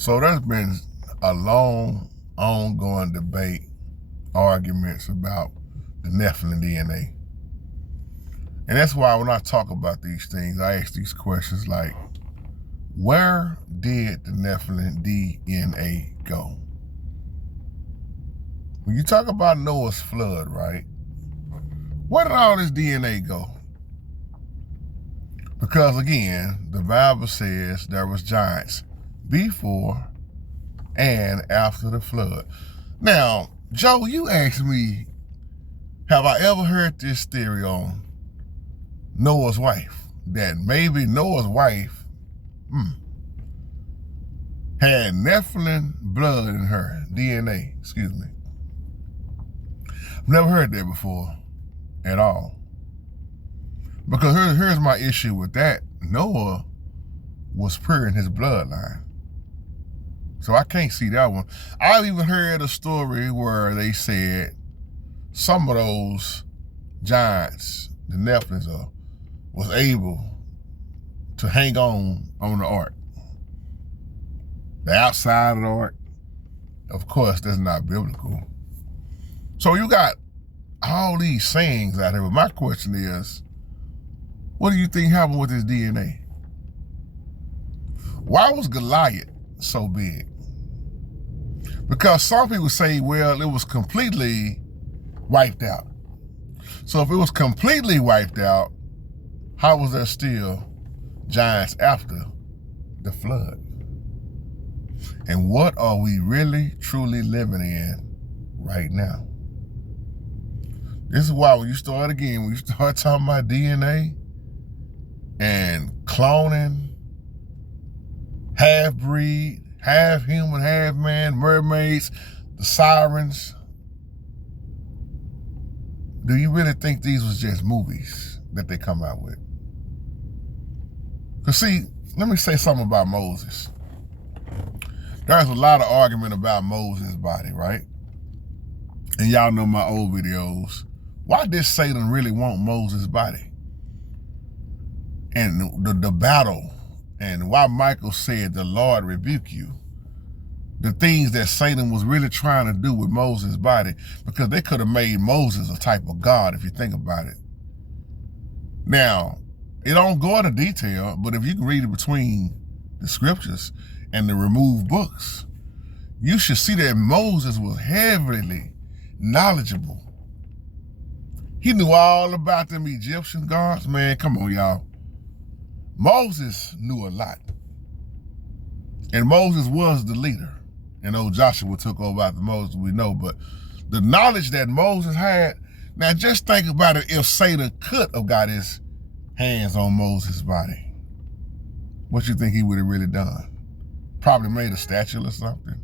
So there's been a long, ongoing debate, arguments about the Nephilim DNA. And that's why when I talk about these things, I ask these questions like, where did the Nephilim DNA go? When you talk about Noah's flood, right? Where did all this DNA go? Because again, the Bible says there was giants before and after the flood. Now, Joe, you asked me, have I ever heard this theory on Noah's wife? That maybe Noah's wife had Nephilim blood in her, DNA, excuse me. I've never heard that before at all. Because here's my issue with that. Noah was pure in his bloodline. So I can't see that one. I've even heard a story where they said some of those giants, the Nephilim, was able to hang on the ark. The outside of the ark, of course, that's not biblical. So you got all these sayings out here. But my question is, what do you think happened with his DNA? Why was Goliath so big? Because some people say, well, it was completely wiped out. So if it was completely wiped out, how was there still giants after the flood? And what are we really, truly living in right now? This is why when you start talking about DNA and cloning, half-breed, half-human, half-man, mermaids, the sirens, do you really think these was just movies that they come out with? Because see, let me say something about Moses. There's a lot of argument about Moses' body, right? And y'all know my old videos. Why did Satan really want Moses' body? And the battle, and why Michael said, the Lord rebuke you. The things that Satan was really trying to do with Moses' body, because they could have made Moses a type of God if you think about it. Now, it don't go into detail, but if you can read it between the scriptures and the removed books, you should see that Moses was heavily knowledgeable. He knew all about them Egyptian gods. Man, come on, y'all. Moses knew a lot. And Moses was the leader. And old Joshua took over after Moses, we know. But the knowledge that Moses had, now just think about it, if Satan could have got his hands on Moses' body, what you think he would have really done? Probably made a statue or something.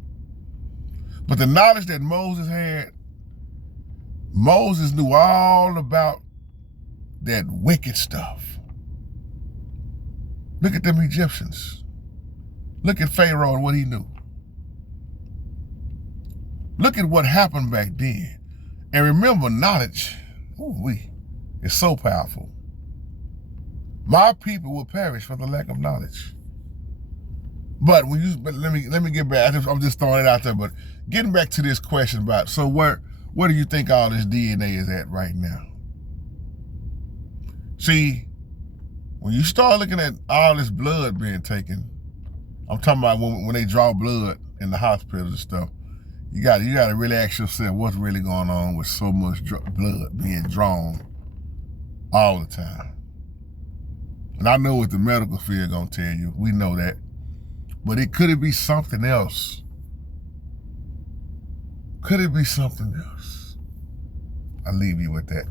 But the knowledge that Moses had, Moses knew all about that wicked stuff. Look at them Egyptians. Look at Pharaoh and what he knew. Look at what happened back then. And remember, knowledge, is so powerful. My people will perish for the lack of knowledge. But let me get back. I'm just throwing it out there. But getting back to this question about, so where do you think all this DNA is at right now? See, when you start looking at all this blood being taken, I'm talking about when they draw blood in the hospitals and stuff, you got to really ask yourself what's really going on with so much blood being drawn all the time. And I know what the medical field gonna tell you. We know that. But could it be something else? Could it be something else? I'll leave you with that.